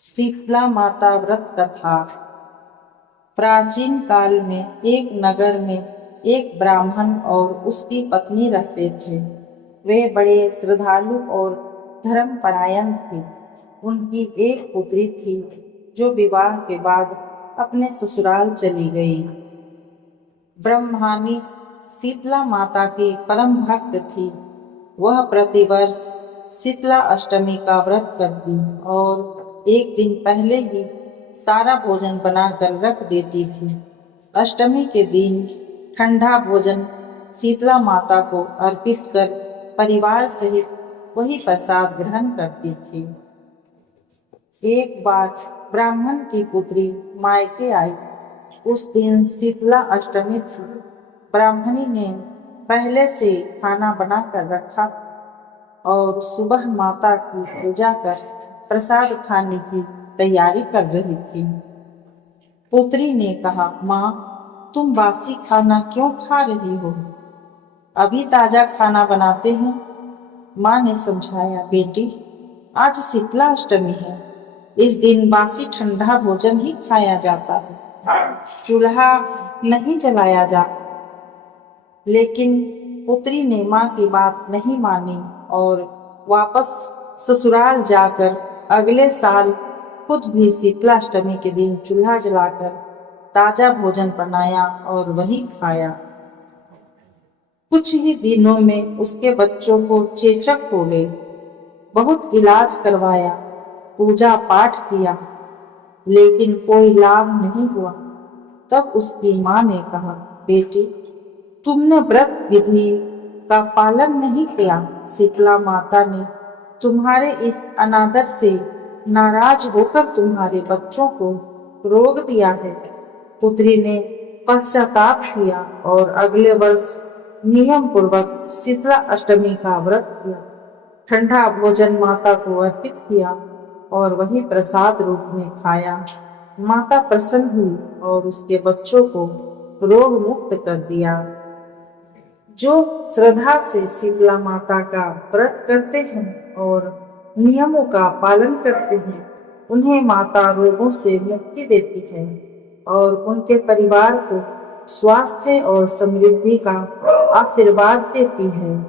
शीतला माता व्रत कथा। प्राचीन काल में एक नगर में एक ब्राह्मण और उसकी पत्नी रहते थे। वे बड़े श्रद्धालु और धर्मपरायण थे। उनकी एक पुत्री थी जो विवाह के बाद अपने ससुराल चली गई। ब्रह्मणी शीतला माता की परम भक्त थी। वह प्रतिवर्ष शीतला अष्टमी का व्रत करती और एक दिन पहले ही सारा भोजन बनाकर रख देती थी। अष्टमी के दिन ठंडा भोजन शीतला माता को अर्पित कर परिवार सहित वही प्रसाद ग्रहण करती थी। एक बार ब्राह्मण की पुत्री मायके आई। उस दिन शीतला अष्टमी थी। ब्राह्मणी ने पहले से खाना बनाकर रखा और सुबह माता की पूजा कर प्रसाद खाने की तैयारी कर रही थी। पुत्री ने कहा, माँ, तुम बासी खाना क्यों खा रही हो? अभी ताजा खाना बनाते हैं। माँ ने समझाया, बेटी, आज शीतला अष्टमी है। इस दिन बासी ठंडा भोजन ही खाया जाता है, चूल्हा नहीं जलाया जाता। लेकिन पुत्री ने माँ की बात नहीं मानी और वापस ससुराल जाकर अगले साल खुद भी शीतलाष्टमी के दिन चूल्हा जलाकर ताजा भोजन बनाया और वही खाया। कुछ ही दिनों में उसके बच्चों को चेचक हो गए। बहुत इलाज करवाया, पूजा पाठ किया, लेकिन कोई लाभ नहीं हुआ। तब उसकी माँ ने कहा, बेटी, तुमने व्रत विधि का पालन नहीं किया। शीतला माता ने तुम्हारे इस अनादर से नाराज होकर तुम्हारे बच्चों को रोक दिया है। पुत्री ने पश्चाताप किया और अगले वर्ष नियम पूर्वक शीतला अष्टमी का व्रत किया। ठंडा भोजन माता को अर्पित किया और वही प्रसाद रूप में खाया। माता प्रसन्न हुई और उसके बच्चों को रोग मुक्त कर दिया। जो श्रद्धा से शीतला माता का व्रत करते हैं और नियमों का पालन करते हैं, उन्हें माता रोगों से मुक्ति देती है और उनके परिवार को स्वास्थ्य और समृद्धि का आशीर्वाद देती है।